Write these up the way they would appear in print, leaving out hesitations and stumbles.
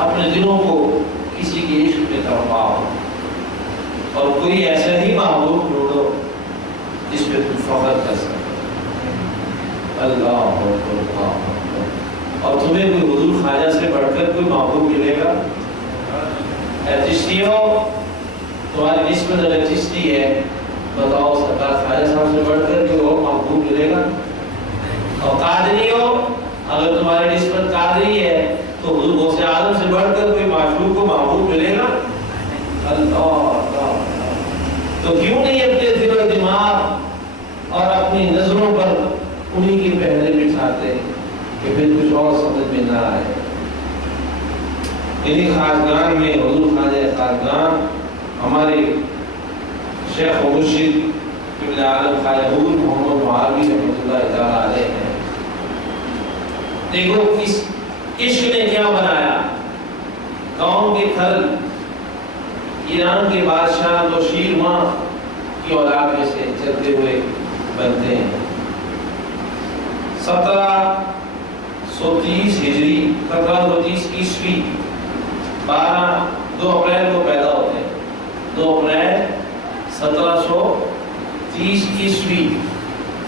اپنے دلوں کو کسی کے عشق میں تڑپاؤ اور کوئی ایسا ہی محبوب ڈھونڈو جس پہ تم فخر کر سکتے۔ اللہ اور تمہیں کوئی حضور خواجہ سے بڑھ کر کوئی محبوب ملے گا؟ اے چشتیوں، تمہاری نسبت اگر چشتی ہے، بتاؤ سرکار خواجہ صاحب سے بڑھ کر کوئی اور محبوب ملے گا؟ اور قادریوں، اگر تمہاری نسبت قادری ہے تو حضور غوث اعظم سے بڑھ کر کوئی معشوق کو محبوب ملے گا؟ اللہ، تو کیوں نہیں اپنے دل و دماغ اور اپنی نظروں پر انہی کے پہرے بٹھاتے کہ پھر کچھ اور سمجھ میں نہ آئے۔ انہی خاصگان میں حضور خواجہ خاصگان ہمارے شیخ و مرشد ابن عالم خواجہ حضور محمد معاوی رحمۃ اللہ تعالیٰ علیہ ہیں۔ دیکھو اس عشق نے کیا بنایا۔ قوم کے تھل ایران کے بادشاہ تو شیرماں کی اولاد میں سے چلتے ہوئے بنتے ہیں۔ 1730 ہجری 1730 عیسوی 2 اپریل کو پیدا ہوتے ہیں۔ 2 اپریل 1730 عیسوی۔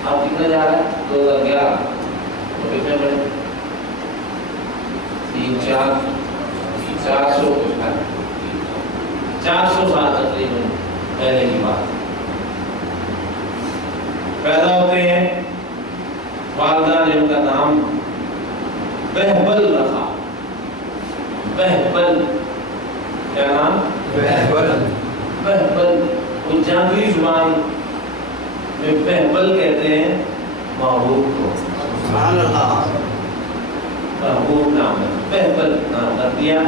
آپ کتنا جا رہا ہے؟ 2011 تو کتنے بڑے؟ 400 سال تقریباً پہلے کی بات۔ پیدا ہوتے ہیں، والدہ نے ان کا نام بہبل رکھا۔ بہبل، کیا نام؟ بہبل۔ وہ جانوی زبان میں بہبل کہتے ہیں محبوب کو۔ سبحان اللہ، محبوب نام ہے، بہبل نام رکھ دیا۔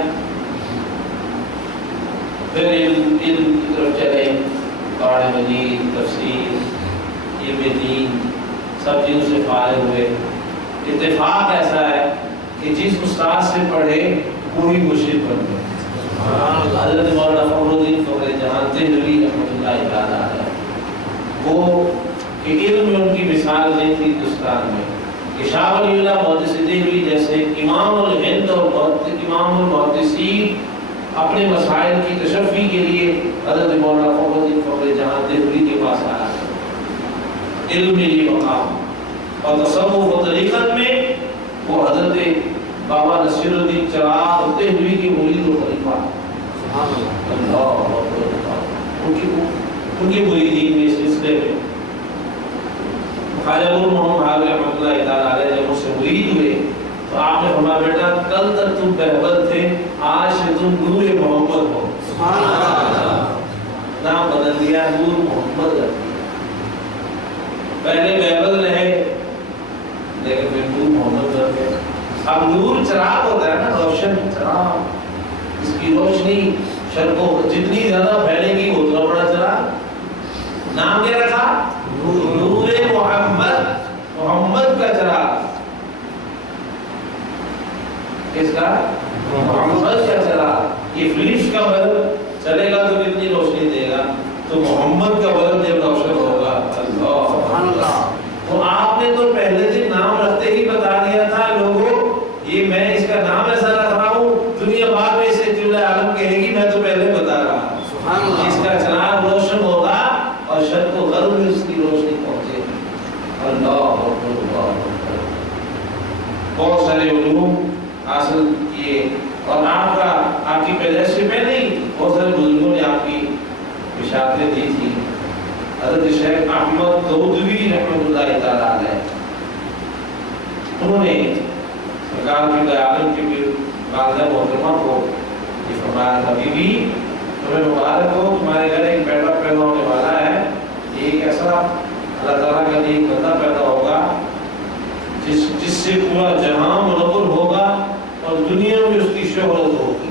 پھر علم کی طرف چلے، قرآن مجید، تفسیر، علم دین، سب چیزوں سے فارغ ہوئے۔ اتفاق ایسا ہے کہ جس استاد سے پڑھے وہی مرشد بن گئے۔ حضرت مولانا فخر الدین فخر جہاں دہلوی رحمۃ اللہ تعالیٰ علیہ، وہ کہ علم میں ان کی مثال نہیں تھی ہندوستان میں کہ شاہ ولی اللہ محدث دہلوی جیسے امام الہند اور امام المحدثین اپنے مسائل کی تشفی کے لیے حضرت مولانا فخر الدین فخر جہاں دہلوی کے پاس آیا۔ علم میں یہ مقام اور تصوف و طریقت میں وہ حضرت بابا نصیر الدین چراغ دہلوی کے مرید و خلیفہ۔ ان کی مریدین میں اس سلسلے میں خواجہ نور محمد حاضر رحمۃ اللہ تعالیٰ علیہ جب اس سے مرید ہوئے تو آپ نے فرمایا بیٹا کل تک تم بہبل تھے، آج سے تم نور محمد ہو۔ نام بدل دیا، نور محمد رکھ دیا۔ پہلے بہبل رہے لیکن پھر نور محمد رکھ گئے۔ اب نور چراغ ہوتا ہے نا، روشن چراغ، اس کی روشنی شرقوں جتنی زیادہ پھیلے گی اتنا بڑا چراغ۔ نام کیا رکھا؟ نور محمد، محمد کا چراغ۔ کس کا؟ محمد کا چراغ۔ یہ فلپس کا بلب چلے گا تو کتنی روشنی دے گا، تو محمد کا بلب جب روشن ہوگا، اللہ۔ تو آپ نے تو پہلے دن نام رکھتے ہی بتا دیا تھا لوگوں یہ میں اس کا نام ایسا رکھ رہا ہوں، دنیا بعد میں اسے جل عالم کہے گی، میں تو پہلے بتا رہا ہوں۔ اس کا چراغ روشن ہوگا اور شرق و غرب میں اس کی روشنی پہنچے گی۔ اللہ بہت سارے علوم حاصل کیے اور آپ کی پیدائش سے پہلے ہی بہت سارے بزرگوں نے آپ کی بشارتیں دی تھی۔ حضرت شیخ احمد دودوی رحمۃ اللہ تعالیٰ علیہ، انہوں نے سرکار کی عالم کی والدہ محترمہ کو یہ فرمایا تھا بی بی تمہیں مبارک ہو، تمہارے گھر ایک بیٹا پیدا ہونے والا ہے، ایک ایسا اللہ تعالیٰ کا ایک بندہ پیدا ہوگا جس سے پورا جہاں منور ہوگا اور دنیا میں اس کی شہرت ہوگی۔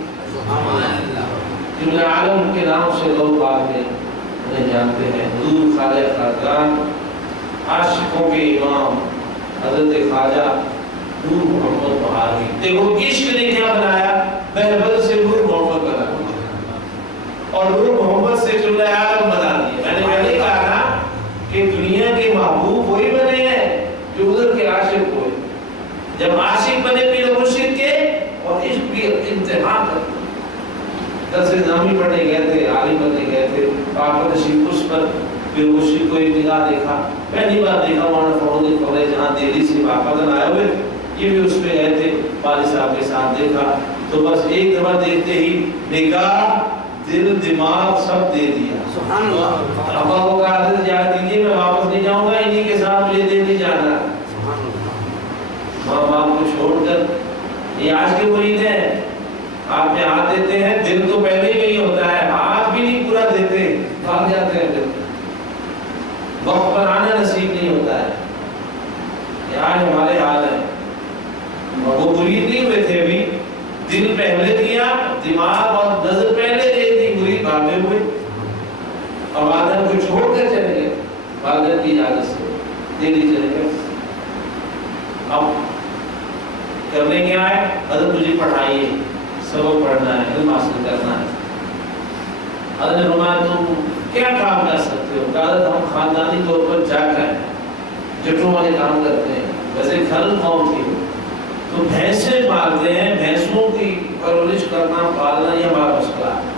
ابن عالم کے نام سے لوگ بعد میں انہیں جانتے ہیں، حضور خواجہ خاقان، عاشقوں کے امام حضرت خواجہ نور محمد بہاروی۔ دیکھو عشق نے کیا بنایا، بہبل سے نور محمد بنا اور نور محمد سے جملہ عالم بنا دیا۔ میں نے پہلے کہا نا کہ دنیا کے محبوب وہی بنے ہیں جو ادھر کے عاشق ہوئے۔ جب عاشق بنے پیر مرشد کے اور عشق بھی انتہا درس نظامی پڑھنے گئے تھے، عالم بننے گئے تھے، آپ نے اس پر پھر مشرق کو ایک نگاہ دیکھا، پہلی بار دیکھا مولانا فخر الدین کالج جہاں دہلی سے واپس آئے ہوئے، یہ بھی اس پہ گئے تھے والد صاحب کے ساتھ، دیکھا تو بس ایک دفعہ دیکھتے ہی نگاہ دل دماغ سب دے دیا۔ سبحان اللہ۔ ابا کو کہا تھا جا دیجیے میں واپس نہیں جاؤں گا، انہی کے ساتھ مجھے دے نہیں جانا۔ ماں باپ کو چھوڑ کر، یہ آج کے مرید ہیں، آپ میں ہاتھ دیتے ہیں، دل تو پہلے ہی نہیں ہوتا ہے، ہاتھ بھی نہیں پورا دیتے، بھاگ جاتے ہیں، دل وقت پر آنا نصیب نہیں ہوتا ہے۔ یہ آج ہمارے حال ہے، وہ مرید نہیں ہوئے تھے ابھی، دل پہلے دیا، دماغ اور نظر پہلے دے دی، مرید بھاگے ہوئے اور والدین کو چھوڑ کر چلے گئے، والدین کی اجازت سے دلی چلے گئے۔ اب کرنے کیا ہے؟ حضرت مجھے پڑھائیے، سبق پڑھنا ہے، علم حاصل کرنا ہے۔ حضرت نے فرمایا تم کیا کام کر سکتے ہو؟ کہا ہم خاندانی طور پر جا کر جٹوں والے کام کرتے ہیں، ویسے گھر قوم کی تو بھینسیں پالتے ہیں، بھینسوں کی پرورش کرنا پالنا یہ ہمارا مسئلہ ہے۔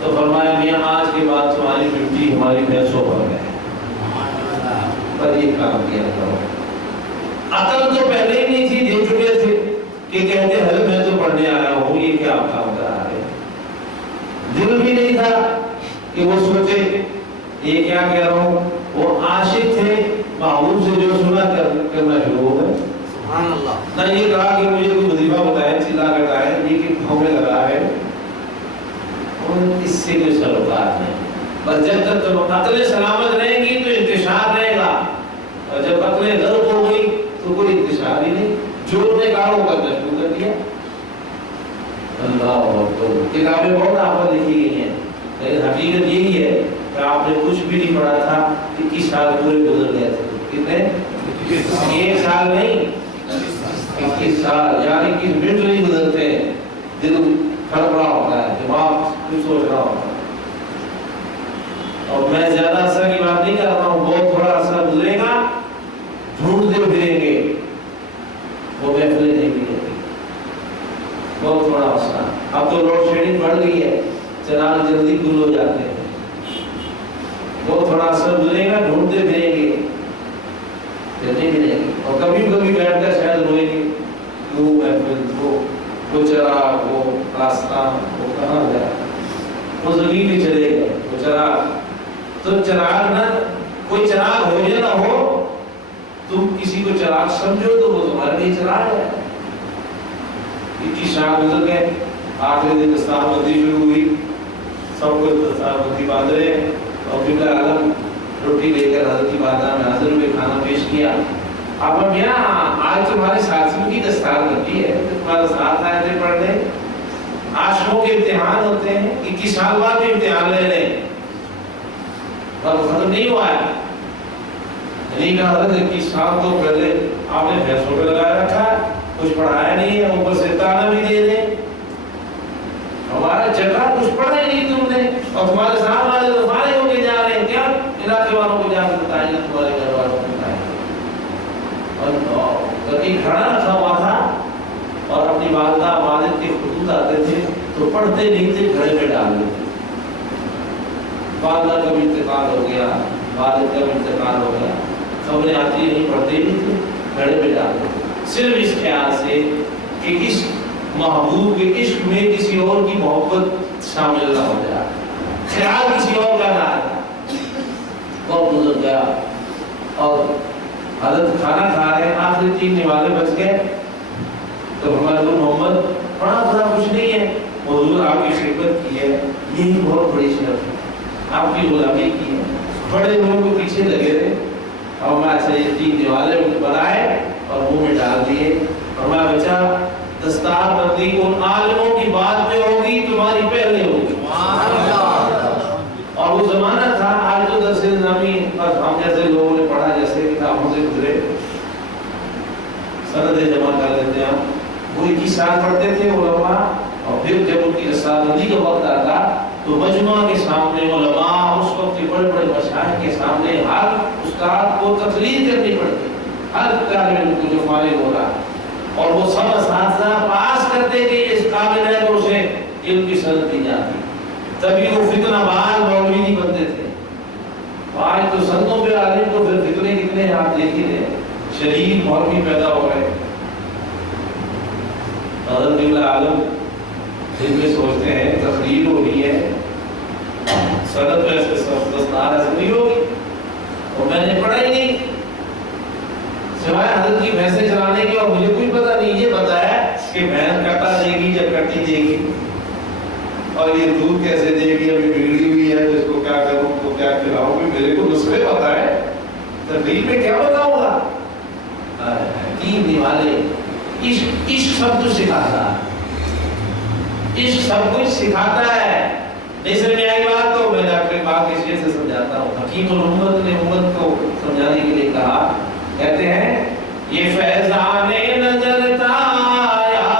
تو فرمایا میاں آج کے بعد تمہاری ڈیوٹی ہماری بھینسوں پر ہے، پر یہ کام کیا کرو۔ عقل تو پہلے ہی نہیں تھی، دے چکے تھے کہ کہتے ہیں میں تو پڑھنے آیا ہوں، یہ کیا کام کرا رہے۔ دل بھی نہیں تھا کہ وہ سوچے یہ کیا کہہ رہا ہوں، وہ عاشق تھے، محبوب سے جو سنا کرنا شروع ہو گئے۔ سبحان اللہ۔ نہ یہ کہا کہ مجھے کوئی وظیفہ بتائے، چلا کر آئے، یہ کہ پاؤں میں لگا ہے، اور اس سے کوئی سروکار نہیں۔ بس جب تک تم عقل سلامت رہے گی تو انتشار رہے گا، اور جب عقل غلط ہو گئی تو کوئی انتشار ہی نہیں۔ جو نے کہا وہ کرنا شروع کر دیا۔ اللہ اکبر۔ کتابیں بہت آپ پر لکھی گئی ہیں، لیکن حقیقت یہی ہے کہ آپ نے کچھ بھی نہیں پڑھا تھا، 21 سال پورے گزر گئے تھے۔ کتنے؟ 1 سال نہیں، 21 سال، یعنی 21 منٹ نہیں گزرتے، دل کھڑبڑا ہوتا ہے، دماغ کچھ سوچ رہا ہوتا ہے۔ اور میں زیادہ عرصہ کی بات نہیں کر رہا ہوں، بہت تھوڑا عرصہ گزرے گا، ڈھونڈتے پھریں گے، وہ محفلیں نہیں ملیں گی، بہت تھوڑا عرصہ۔ اب تو لوڈ شیڈنگ بڑھ گئی ہے، چراغ جلدی گل ہو جاتے ہیں، بہت تھوڑا عرصہ گزرے گا، ڈھونڈتے پھریں گے، پھر نہیں ملے گی۔ اور کبھی کبھی بیٹھ کر شاید روئیں گے، وہ محفل، وہ چراغ، وہ راستہ، وہ کہاں گیا، وہ زمین میں چلے گئے، وہ چراغ۔ تو چراغ نہ، کوئی چراغ ہو یا نہ ہو، تم کسی کو چراغ سمجھو تو وہ تمہارے لیے چراغ ہے۔ 21 سال گزر گئے، آخری دن دستار بندی شروع ہوئی، سب کو دستار بندی باندھ رہے ہیں، اور پھر عالم روٹی لے کر حضرت کی بارگاہ میں حاضر ہوئے، کھانا پیش کیا۔ اب ہم یہاں آج تمہارے ساتھیوں کی دستار بندی ہے، تمہارا ساتھ آئے تھے پڑھنے، عاشقوں کے امتحان ہوتے ہیں، 21 سال بعد بھی امتحان لے لیں، اور ختم نہیں ہوا ہے۔ نہیں کہا حضرت 21 سال تو پہلے آپ نے بھینسوں پہ لگایا رکھا، کچھ پڑھایا نہیں ہے، اوپر سے تانا بھی دے دیں، ہمارا جگہ کچھ پڑھے نہیں تم نے، اور تمہارے ساتھ والے تو فارغ ہو کے جا رہے ہیں، کیا علاقے والوں کو جا کے بتائیں گے، تمہارے گھر والوں کو بتائیں گے۔ اور کبھی کھڑا رکھا ہوا تھا، اور اپنی والدہ والد کے خطوط آتے تھے تو پڑھتے نہیں تھے، گھڑے میں ڈال دیتے۔ والدہ کا بھی انتقال ہو گیا، والد کا بھی انتقال ہو گیا، خبریں آتی نہیں، پڑھتے نہیں تھے، گھڑے میں ڈال دیتے، صرف اس خیال سے کہ اس محبوب کے عشق میں کسی اور کی محبت شامل نہ ہو جائے، خیال کسی اور کا نہ آیا۔ وقت گزر گیا اور حضرت کھانا کھا رہے ہیں، آخری 3 نوالے بچ گئے، تو ہمارے محمد بڑا بڑا کچھ نہیں ہے، حضور آپ کی خدمت کی ہے، یہی بہت بڑی شرف ہے، آپ کی غلامی کی ہے۔ بڑے لوگوں کو پیچھے لگے تھے، اور میں اچھا یہ 3 نوالے بنائے اور منہ میں ڈال دیے، اور میں بچا دستار بندی ان عالموں کی بات میں ہوگی، تمہاری پہلے ہوگی۔ اور وہ زمانہ تھا، آج تو درس نظامی بس ہم جیسے لوگوں نے پڑھا، جیسے کتابوں سے گزرے سندیں جمع کر لیتے ہیں، وہ 21 سال پڑھتے تھے علماء، اور پھر جب ان کی رسالت بندی کا وقت آتا تو مجمع کے سامنے علماء، اس وقت کے بڑے بڑے مشائخ کے سامنے ہر استاد کو تقریر کرنی پڑتی، ہر طالب علم کو جو فارغ ہو رہا، اور وہ سب اساتذہ پاس کرتے کہ اس قابل ہے تو اسے علم کی سند دی جاتی۔ تبھی وہ فتنہ باز مولوی نہیں بنتے تھے. آج تو سنتوں پہ عالم تو پھر فتنے کتنے آپ دیکھیں گے، شریف مولوی پیدا ہو گئے. حضرت قبلہ عالم دل میں سوچتے ہیں تقریر ہو رہی ہے، سند پہ دستار ایسے نہیں ہوگی، اور میں نے پڑھا ہی نہیں سوائے حضرت کی بھینسیں چلانے کی، اور مجھے کوئی پتہ نہیں. یہ بتایا کہ بھینس کٹا دے گی یا کٹی دے گی، اور یہ دودھ کیسے دے گی، ابھی بگڑی ہوئی ہے تو اس کو کیا کروں، تو کیا کھلاؤں گی. میرے کو نسخے پتہ ہے، تقریر میں کیا بتاؤں گا. دین دیوالے عشق سب کچھ سکھاتا ہے، عشق سب کچھ سکھاتا ہے. نہیں سمجھ میں آئی بات تو میں ڈاکٹر پاک کے شعر سے سمجھاتا ہوں. حکیم الامت نے امت کو سمجھانے کے لیے کہا، کہتے ہیں یہ فیضان نظر تھا یا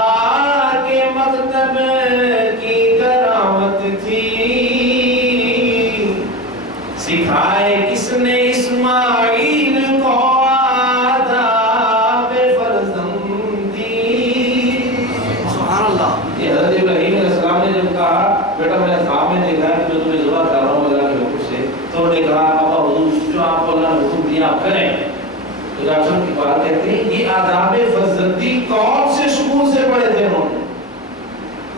کہ مکتب کی کرامت تھی، سکھائے کس نے اسماعیل کو آداب فرزندی. سبحان اللہ. یہ حضرت ابراہیم علیہ السلام نے جب کہا بیٹا میں نے خواب میں دیکھا ہے کہ میں تمہیں ذبح کر رہا ہوں اللہ کے حکم سے، تو انہوں نے کہا ابا حضور جو آپ کو اللہ نے حکم دیا آپ کریں. تو ڈاکٹر کی بات کہتے ہیں یہ آداب فرزندی کون سے سکول سے پڑھے تھے انہوں نے؟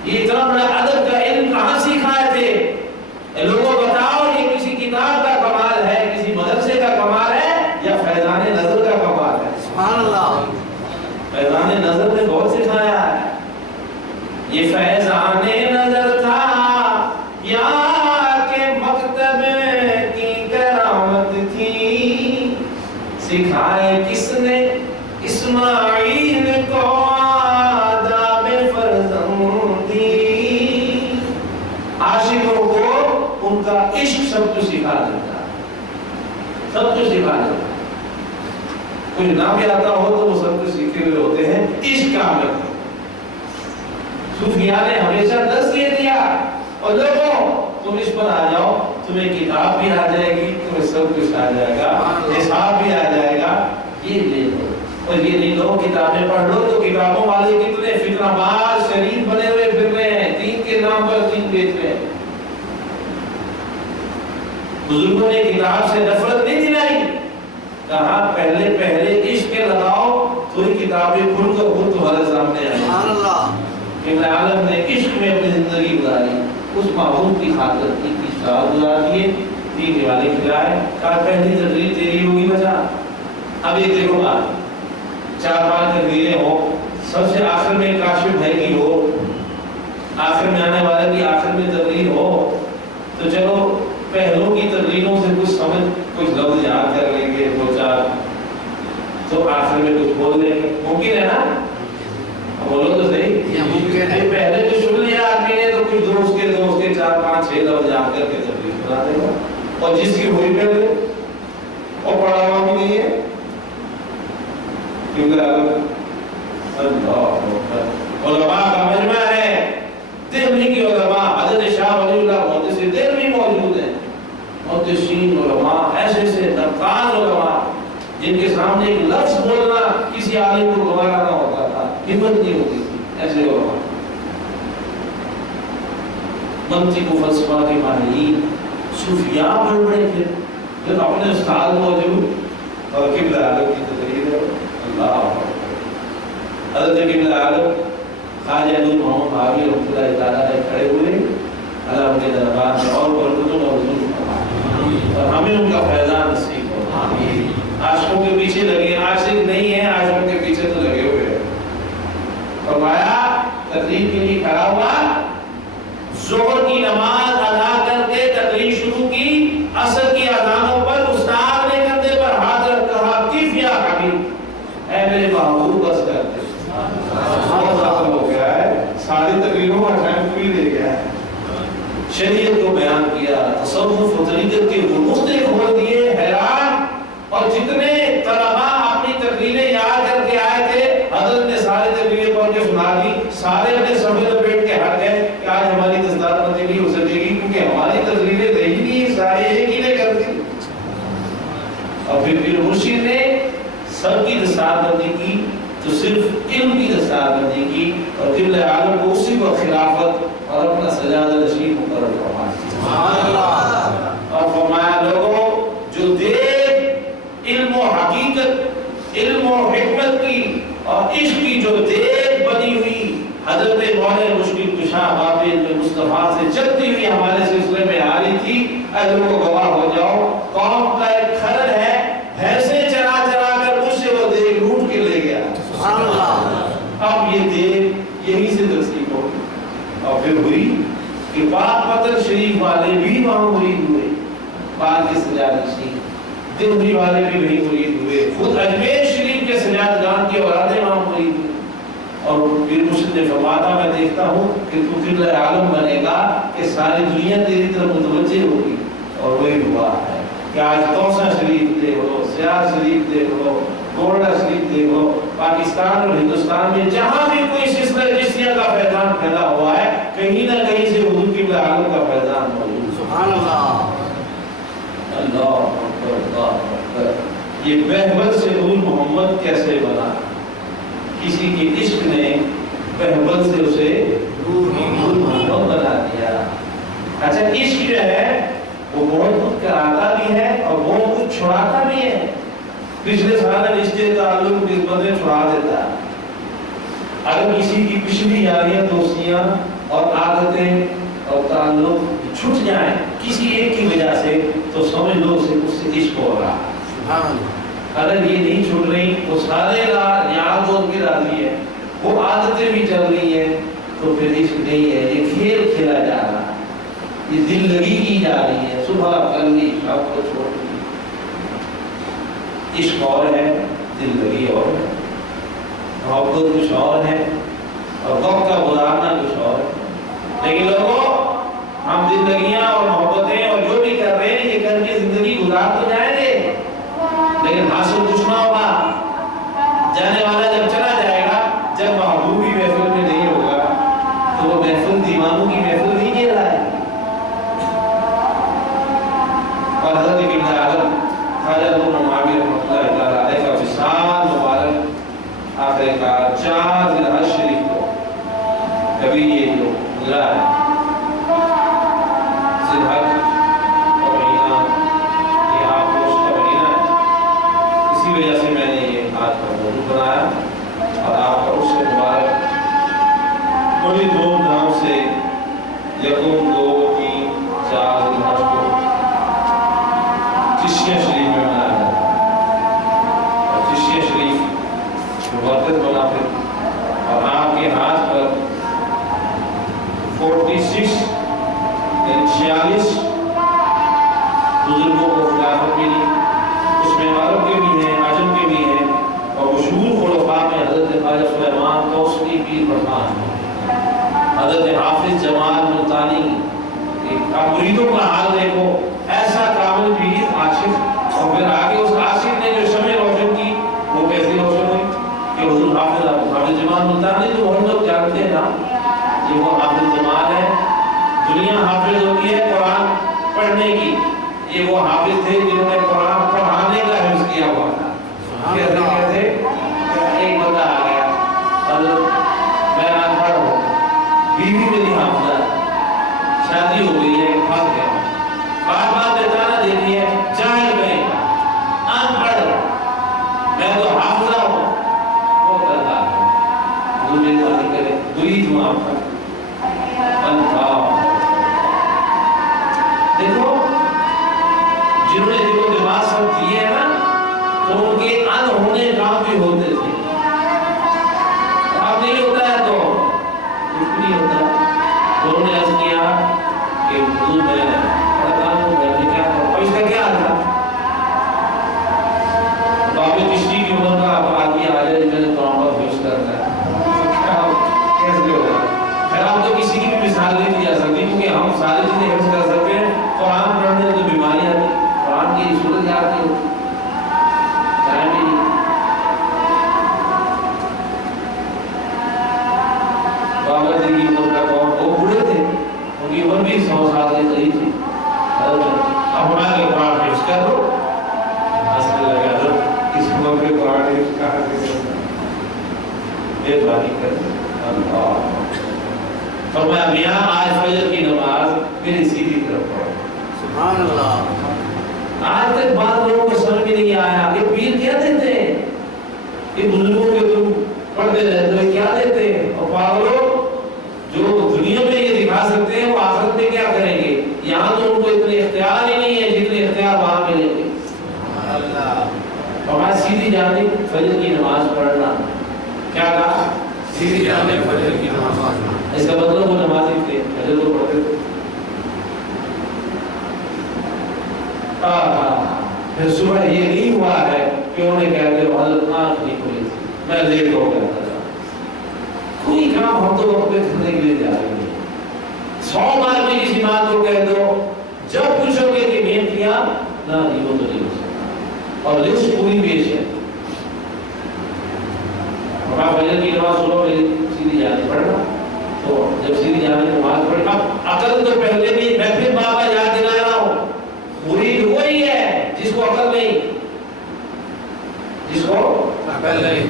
یہ اتنا بڑا ادب کا علم کہاں سکھائے تھے؟ لوگوں بتاؤ یہ کسی کتاب کا کمال ہے، کسی مدرسے کا کمال ہے، یا فیضان نظر کا کمال ہے؟ سبحان اللہ. فیضان نظر نے بہت سکھایا ہے. یہ فیضان نظر تھا یا کہ مکتب کی کرامت تھی، سکھائے کس نے اسماعیل کو آداب فرزندی. عاشقوں کو ان کا عشق سب کچھ سکھا دیتا ہے، سب کچھ سکھا دیتا ہے. کچھ نہ بھی آتا ہو تو وہ سب کچھ سیکھے ہوئے ہوتے ہیں. عشق کا عمل صوفیاء نے ہمیشہ درس دے دیا، اور لوگوں تم اس پر آ جاؤ، تمہیں کتاب بھی آ جائے گی، تمہیں سب کچھ آ جائے گا، حساب بھی آ جائے گا. یہ لے لو اور یہ نہیں لو کتابیں پڑھ لو. تو کتابوں والے کتنے فتنہ باز شریف بنے ہوئے پھر رہے ہیں، دین کے نام پر دین بیچ رہے ہیں. بزرگوں نے کتاب سے نفرت نہیں دلائی، کہا پہلے عشق کے لگاؤ تو ہی کتابیں کھل کر خود تمہارے سامنے آئیں. سبحان اللہ. ابن عالم نے عشق میں اپنی زندگی گزاری، اس محبوب کی خاطر کی سال گزار دیے. 3 دیوالے کھلائے، کہا پہلی تقریر تیری ہوگی بچا. اب ایک دیکھو بات، 4-5 تقریریں ہو، سب سے آخر میں کاشف بھائی کی ہو، آخر میں آنے والے کی آخر میں تقریر ہو، تو چلو پہلوں کی تقریروں سے کچھ سمجھ کچھ لفظ یاد کر لیں گے 2-4، تو آخر میں کچھ بول لیں گے. ممکن ہے نا؟ بولو تو صحیح. پہلے جو سن لیا آدمی نے تو کچھ دوست کے 4-5-6 لفظ یاد کر کے تقریر سنا دے گا. اور جس کی ہوئی پہلے اور پڑھا ہوا بھی نہیں ہے، کیونکہ علماء کا مجمع ہے. دہلی کی علماء حضرت شاہ ولی اللہ محدث دہلوی موجود ہیں. محدثین علماء ایسے نقاد علماء جن کے سامنے ایک لفظ بولنا کسی عالم کو گوارا نہ ہوتا تھا، ہمت نہیں ہوتی تھی. ایسے علماء منطق و فلسفہ کے ماہرین، صوفیاء بڑے پھر اپنے استاد موجود، اور قبلہ عالم کی تقریر ہے. اللہ حضرت قبلہ عالم خواجہ نور محمد بھاوی رحمۃ اللہ تعالیٰ کھڑے ہوئے اللہ ان کے دربار میں اور برکتوں کا حضور فرمائے، اور ہمیں ان کا فیضان نصیب ہو. عاشقوں کے پیچھے لگے، عاشق نہیں ہے عاشقوں کے پیچھے تو لگے ہوئے ہیں. فرمایا تقریر کے لیے کھڑا ہوا، ظہر کی نماز ادا کر کے تقریر شروع کی. عصر کی اذانوں پر استاد نے کندھے پر ہاتھ رکھ کہا کف یا حبیب، اے میرے محبوب بس کر دے. بہت ختم ہو گیا ہے، ساری تقریروں کا ٹائم پوری دے گیا ہے. شریعت کو بیان کیا، تصوف و طریقت کے نقطے کھول دیے. حیران. اور جتنے طلباء اپنی تقریریں یاد کر کے آئے تھے حضرت نے ساری تقریریں پڑھ کے سنا دی. سارے اپنے سبھی لپیٹ کے ہٹ گئے کہ آج ہماری دستار بندی نہیں ہو سکے گی، کیونکہ ہماری تقریریں رہی نہیں، سارے ایک ہی نے کر دی. اور پھر مرشد نے سب کی دستار بندی کی تو صرف علم کی دستار بندی کی، اور قبلہ عالم کو اسی کو خلافت اور اپنا سجادہ نشین مقرر فرمایا. اور فرمایا لوگوں جو دیکھ علم و حقیقت، علم و حکمت کی اور عشق کی جو دیکھ بنی ہوئی حضرت مولا مشکل کشا بابل مصطفیٰ سے چلتی ہوئی ہمارے سلسلے میں آ رہی تھی، اگر کو گواہ ہو جاؤ، قوم کا ایک خرل ہے، بھینسیں چرا چرا کر مجھ سے وہ دیکھ لوٹ کے لے گیا۔ اب یہ دیکھ یہی سے تصدیق ہوگی، اور پھر ہوئی کہ پاک پتن شریف والے بھی وہاں مرید ہوئے، پاک کے سجادی دہلی والے بھی وہی مرید ہوئے، خود اجمیر شریف کے سجادگان کی اولادیں وہاں مرید ہوئے۔ اور پھر مرشد نے فرمایا میں دیکھتا ہوں کہ تو قبلہ عالم بنے گا کہ ساری دنیا تیری طرف متوجہ ہوگی، اور وہی ہوا ہے کہ آج توسا شریف دیکھ لو، سیاہ شریف دیکھ لو، گوڑا شریف دیکھ لو، پاکستان اور ہندوستان میں جہاں بھی کوئی سلسلہ چشتیہ کا فیضان پیدا ہوا ہے، کہیں نہ کہیں سے حضور قبلہ عالم کا فیضان موجود۔ سبحان اللہ، اللہ اکبر، اللہ اکبر۔ یہ بہبل سے نور محمد کیسے بنا؟ کسی کے عشق نے بہبل سے اسے نور محمد بنا دیا۔ اچھا عشق جو ہے وہ بہت کچھ کراتا بھی ہے اور بہت کچھ چھڑاتا بھی ہے۔ پچھلے سارے رشتے تعلق نسبتیں چھڑا دیتا ہے۔ اگر کسی کی پچھلی یاریاں دوستیاں اور عادتیں اور تعلق چھٹ جائیں کسی ایک کی وجہ سے تو سمجھ لو اسے اس سے عشق ہو رہا ہے۔ اگر یہ نہیں چھوٹ رہی وہ سارے یاد ہو کے راضی ہے، وہ عادتیں بھی چل رہی ہیں، تو پھر عشق نہیں ہے، یہ کھیل کھیلا جا رہا ہے، یہ دل لگی کی جا رہی ہے، صبح کل لی شام کو چھوڑ دی۔ عشق اور ہے، دل لگی اور ہے، محبت کچھ اور ہے اور وقت کا گزارنا کچھ اور ہے۔ لیکن لوگوں ہم زندگیاں اور محبتیں اور جو بھی کر رہے ہیں یہ کر کے زندگی گزار تو جائیں گے، لیکن حاصل کچھ نہ ہوگا۔ جانے والا جب چلا جائے گا، جب محبوبی محفل میں نہیں ہوگا تو وہ محفل دیوانوں کی محفل نہیں دے رہا ہے۔ اور حضرت قبلہ عالم خواجہ معاویہ رحمۃ اللہ تعالیٰ علیہ کا وصال مبارک آخر کار 4 ذی الحج شریف کو کبھی یہ جو گزرا ہے ذی الحج کا مہینہ، یہ آغوش کا مہینہ ہے، اسی وجہ سے میں نے یہ آج کا موضوع بنایا اور آپ کا اس سے مبارک بڑی دھوم دھام سے یکم 2 3 4 ذی الحج کو چشتیہ شریف میں منایا جاتا ہے، اور چشتیہ شریف مبارکت بنا پھر اور آپ کے ہاتھ پر 46 بزرگوں کو خلافت ملی، اس میں عرب کے بھی ہیں، عجم کے بھی ہیں، اور مشہور خلفاء میں حضرت خواجہ سلیمان توسلی پیر برہان، حضرت حافظ جمال ملتانی۔ آپ مریدوں کا حال دیکھو، ایسا کامل پیر عاشق، اور پھر آگے اس عاشق نے جو شمع روشن کی وہ کیسے روشن ہوئی کہ حضور حافظ جمال ملتانی تو بہت لوگ جانتے ہیں نا، یہ وہ حافظ جمال ہے۔ دنیا حافظ ہوتی ہے قرآن پڑھنے کی، یہ وہ حافظ تھے جنہوں نے قرآن پڑھانے کا حفظ کیا ہوا تھا۔ کیسے ایک بندہ آ گیا، حضرت میں ان پڑھ ہوں، بیوی میری حافظہ ہے، شادی ہو گئی ہے، پھنس گیا، بار بار بتانا دیتی ہے، جاہل میں ان پڑھ، میں تو حافظہ ہوں، وہ کرتا ہے حضور میری بات کرے مرید ہوں آپ کا دیکھو جنہوں نے دل و دماغ سب دیے ہیں نا، تو ان کے ان ہونے کام بھی ہوتے تھے، اب نہیں ہوتا ہے تو کچھ نہیں ہوتا۔ تو انہوں نے عرض کیا کہ حضور میں نے کیا اور اس کا کیا تھا، بابے کشتی کی عمر کا آدمی آ جائے میں نے قرآن کا حفظ کرنا ہے، کیسے ہوگا؟ پھر آپ تو کسی کی بھی مثال نہیں دی جا سکتی، کیونکہ ہم ساری چیزیں حفظ کر سکتے ہیں، قرآن پڑھنے تو بیماری آتی، قرآن کی صورت یاد نہیں ہوتی، ٹائم ہی نہیں۔ بابا جی کی عمر کا کون، وہ بوڑھے تھے، ان کی عمر بھی 100 سال کے قریب تھی، اب بنا کے قرآن حفظ کر دو، ہنسنے لگا تو اس عمر پہ قرآن حفظ کہاں سے کرنا، یہ بات کر اللہ فرمایا میاں آج فجر کی نماز میری سیدھی طرف پڑھو. سبحان اللہ. آج تک بعض لوگوں کو سمجھ میں نہیں آیا کہ پیر کیا دیتے ہیں, یہ بزرگوں کے تم پڑھتے رہتے ہو کیا دیتے ہیں, اور پاگلوں جو دنیا میں یہ دکھا سکتے ہیں وہ آخرت میں کیا کریں گے. یہاں تو ان کو اتنے اختیار ہی نہیں ہے جتنے اختیار وہاں ملیں گے. ہمارا سیدھی جانب فجر کی نماز پڑھنا, کیا کہا, سیدھی جانب فجر کی نماز پڑھنا. اس کا مطلب وہ نمازی تھے, فجر تو پڑھتے تھے. پھر صبح یہ نہیں ہوا ہے کہ انہوں نے کہتے ہو حضرت آنکھ نہیں کھلی تھی, میں لیٹ ہو گیا تھا, کوئی کام ہم تو وقت پہ کرنے کے لیے جا رہے ہیں. 100 بار میں کسی بات کو کہہ دو, جب پوچھو گے کہ میں کیا نہ, وہ تو نہیں ہو سکتا, اور لسٹ پوری پیش ہے. ہمارا فجر کی نماز صبح میں سیدھی جانب پڑھنا, تو جب سیدھی جانب نماز پڑھی, اب عقل تو پہلے بھی, میں پھر بابا یاد دلا رہا ہوں, مرید وہی ہے جس کو عقل نہیں, جس کو عقل نہیں,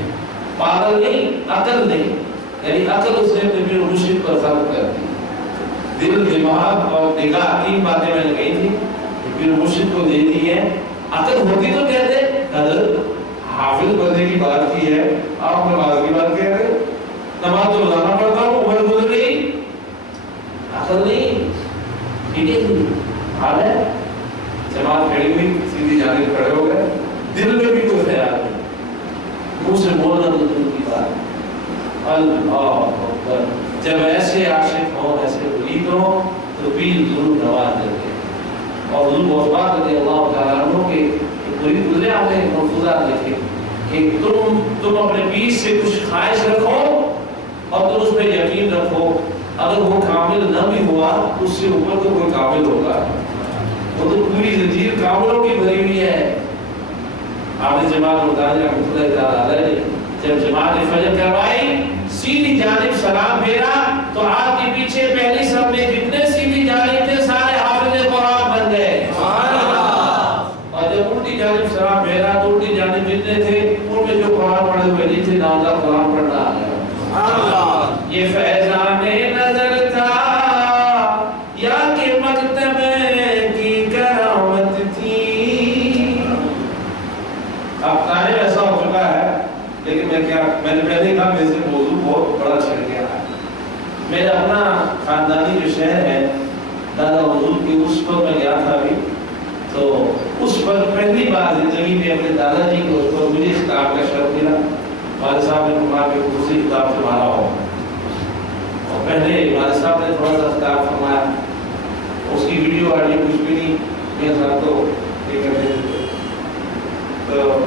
پاگل نہیں, عقل نہیں. یعنی عقل اس نے پھر مشرک پر فرق کرتی. دل, دماغ اور نگاہ, 3 باتیں میں نے کہی تھی, پھر مشرک کو دے دی ہے. عقل ہوتی تو کہتے حضرت حافظ بننے کی بات کی ہے, آپ نماز کی بات کہہ رہے, نماز تو روزانہ پڑھتا ہوں, عمر گزر گئی. عقل نہیں, ٹھیک ہے, حال ہے جماعت کھڑی ہوئی, سیدھی جانب کھڑے ہو گئے, دل میں بھی کوئی خیال نہیں, منہ سے بولنا تو دل کی بات. اللہ اکبر. جب ایسے عاشق ہوں, ایسے مرید ہوں, تو پیر ضرور نواز دیتے ہیں. اور حضور بہت بات کرتے اللہ تعالیٰ عنہ کے مرید گزرے, آپ نے ملفوظات لکھے کہ تم اپنے پیر سے کچھ خواہش رکھو اور تم اس پہ یقین رکھو, اگر وہ کامل نہ بھی ہوا اس سے اوپر تو کوئی کامل ہوگا. وہ تو پوری زنجیر کاملوں کی بھری ہوئی ہے. آپ نے جماعت مدانی رحمۃ اللہ تعالیٰ علیہ نے جب جماعت فجر کروائی, سیدھی جانب سلام پھیرا, تو آپ کے پیچھے پہلی صف میں جتنے سیدھی جانب تھے سارے حافظ قرآن بن گئے. اور جب الٹی جانب سلام پھیرا تو الٹی جانب جتنے تھے ان میں جو قرآن پڑھے ہوئے نہیں تھے نہ قرآن پڑھنا آ گیا. یہ فیضان نظر تھا یا کہ مکتب کی کرامت تھی. اب کہانی ایسا ہو چکا ہے, لیکن میں نے پہلے کہا میرے سے موضوع بہت بڑا چھڑ گیا ہے. میرا اپنا خاندانی جو شہر ہے دادا حضور کی, اس پر میں گیا تھا ابھی, تو اس پر پہلی بار زندگی میں اپنے دادا جی کو اس پر مجھے کتاب کا شرف ملا. والد صاحب نے کہا کہ دوسری کتاب سے مارا ہو, اور پہلے والد صاحب نے تھوڑا سا کتاب فرمایا, اس کی ویڈیو آڈیو کچھ بھی نہیں, میرے ساتھ تو یہ کرتے تھے, تو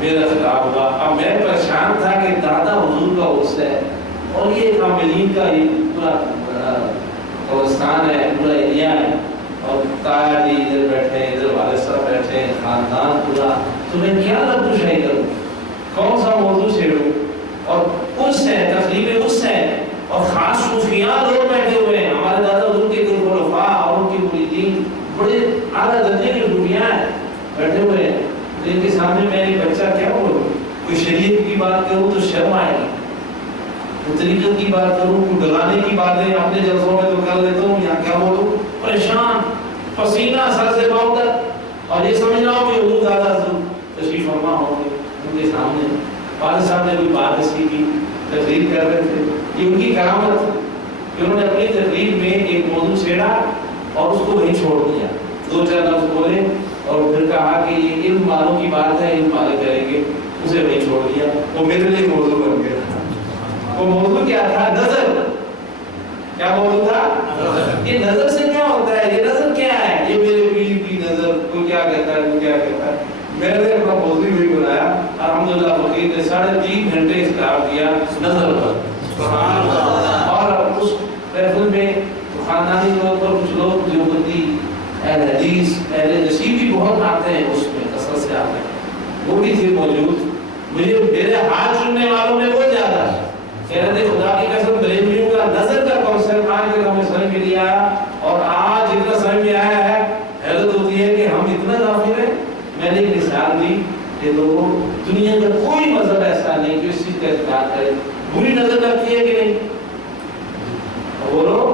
میرا خطاب ہوا. اب میں پریشان تھا کہ دادا حضور کا عرس ہے اور یہ کاملین کا یہ پورا قبرستان ہے, پورا ایریا ہے, اور تایا جی ادھر بیٹھے, ادھر والد صاحب بیٹھے, خاندان پورا, تو میں کیا لفظ شاہی کروں, کون سا موضوع چھیڑوں. اور اس ہے تقریباً اس ہے, اور خاص صوفیاں لوگ بیٹھے ہوئے ہیں. ہمارے دادا حضور کے کچھ خلفاء اور ان کی مریدین بڑے اعلیٰ درجے کے صوفیاں ہیں بیٹھے ہوئے ہیں. ان کے سامنے میں ایک بچہ کیا بولوں, کوئی شریعت کی بات کروں تو شرم آئے گی, طریقت کی بات کروں, کوئی ڈرانے کی باتیں اپنے جلسوں میں تو کر لیتا ہوں, یہاں کیا بولوں, پریشان, پسینہ سر سے پاؤں تک. اور یہ سمجھ رہا ہوں کہ حضور دادا حضور تشریف فرما ہوں گے, ان کے سامنے والد صاحب نے کوئی بات اسی کی تقریر کر رہے تھے. یہ ان کی کرامت ہے کہ انہوں نے اپنی تقریر میں ایک موضوع چھیڑا اور اس کو وہیں چھوڑ دیا, 2-4 لفظ بولے اور پھر کہا کہ یہ علم والوں کی بات ہے, علم والے کریں گے, اسے وہیں چھوڑ دیا. وہ میرے لیے موضوع بن گیا. وہ موضوع کیا تھا, نظر. کیا موضوع تھا, یہ نظر سے کیا ہوتا ہے, یہ نظر کیا ہے, یہ میرے پیر کی نظر, کوئی کیا کہتا ہے, کوئی کیا کہتا ہے. میں نے اپنا موضوع بھی بنایا, الحمدللہ فقیر نے 3.5 گھنٹے استعمال کیا نظر پر. اور اس محفل میں خاندانی طور پر کچھ لوگ دیوبندی, اہل حدیث, اہل نصیب بھی بہت آتے ہیں, اس میں کثرت سے آتے ہیں, وہ بھی تھے موجود. مجھے میرے ہاتھ سننے والوں میں وہ زیادہ ہے. کہہ رہے تھے خدا کی قسم بریلویوں کا نظر کا کانسیپٹ آج تک ہمیں سمجھ میں نہیں آیا, اور آج جتنا سمجھ میں آیا ہے حیرت ہوتی ہے کہ ہم اتنا غافل ہیں. میں نے ایک مثال دی کہ لوگوں دنیا کا کوئی مذہب ایسا نہیں جو اس چیز کا اظہار کرے. بری نظر لگتی ہے کہ نہیں, بولو